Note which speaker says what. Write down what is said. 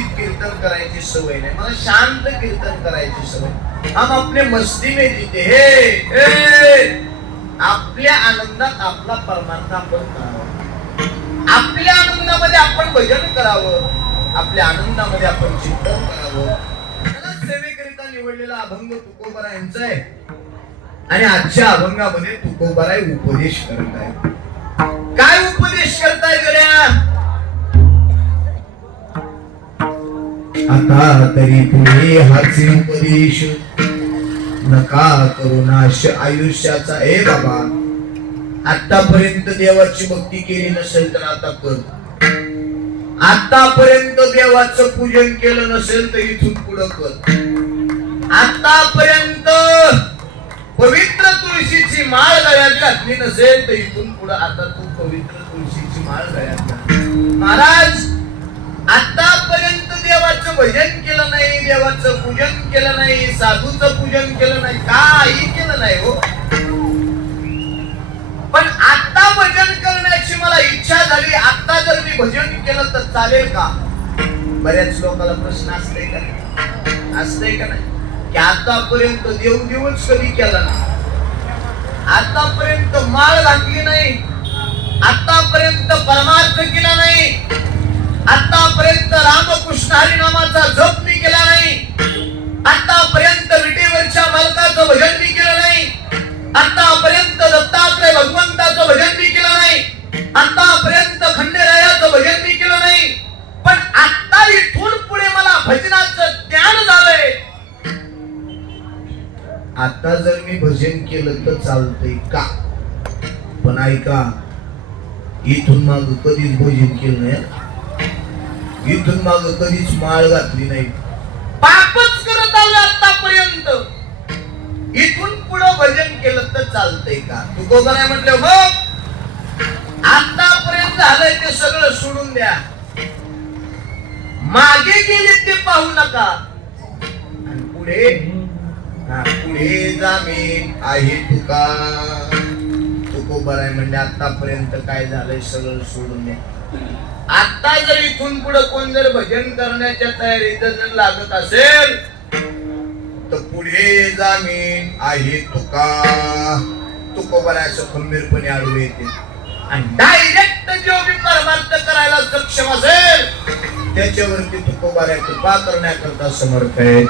Speaker 1: कधीच कीर्तन करायची सवय नाही मला शांत कीर्तन करायची सवय. हम आपले मस्ती में जीते हे आपल्या आनंदात आपला परमार्थ आपण करावा. आपल्या आनंदामध्ये आपण भजन करावं आपल्या आनंदामध्ये आपण चिंतन करावं. सेवेकरिता निवडलेला अभंग तुकोबरा यांचा आहे. आणि आजच्या अभंगामध्ये तुकोबराय उपदेश करत आहे. काय उपदेश नका तरी पुढे हाचे उपदेश नका करू नाश आयुष्याचा ए बाबा. आतापर्यंत देवाची भक्ती केली नसेल तर आता कर. आतापर्यंत देवाचं पूजन केलं नसेल तर इथून पुढं कर. आतापर्यंत पवित्र तुळशीची माळ गळ्यात घातली नसेल तर इथून पुढं आता तू पवित्र तुळशीची माळ गळ्यात घाल. महाराज भजन केलं नाही देवाचं पूजन केलं नाही साधूचं पूजन केलं नाही काही केलं नाही हो. पण आता भजन करण्याची मला इच्छा झाली. आता जर मी भजन केलं तर चालेल का? बऱ्याच लोकांना प्रश्न असते का नाही? असतंय का नाही? की आतापर्यंत देव देवच कधी केला नाही? आतापर्यंत माळ घातली नाही. आतापर्यंत परमार्थ केला नाही. आतापर्यंत आता जर मी भजन केलं तर चालतंय का? पण ऐका इथून माग कधीच भजन केलं नाही. इथून माग कधीच माळ घातली नाही. पापच करत आलो आतापर्यंत. इथून पुढं भजन केलं तर चालतंय का? तू गोबर आहे म्हटलं हो. आतापर्यंत झालंय ते सगळं सोडून द्या. मागे गेले ते पाहू नका. आणि पुढे पुढे जामीन आहे तुका तुकोबर आहे म्हणजे आतापर्यंत काय झालंय सगळं सोडून द्या. आता जर इथून पुढे कोण जर भजन करण्याच्या तयारीत जर लागत असेल तर पुढे जामीन आहे तुका तुकोबर आहे असं खंबीरपणे आडू येते. आणि डायरेक्ट जो मी परमार्थ करायला सक्षम असेल त्याच्यावरती तुकोबाऱ्या कृपा करण्याकरता समर्थ आहे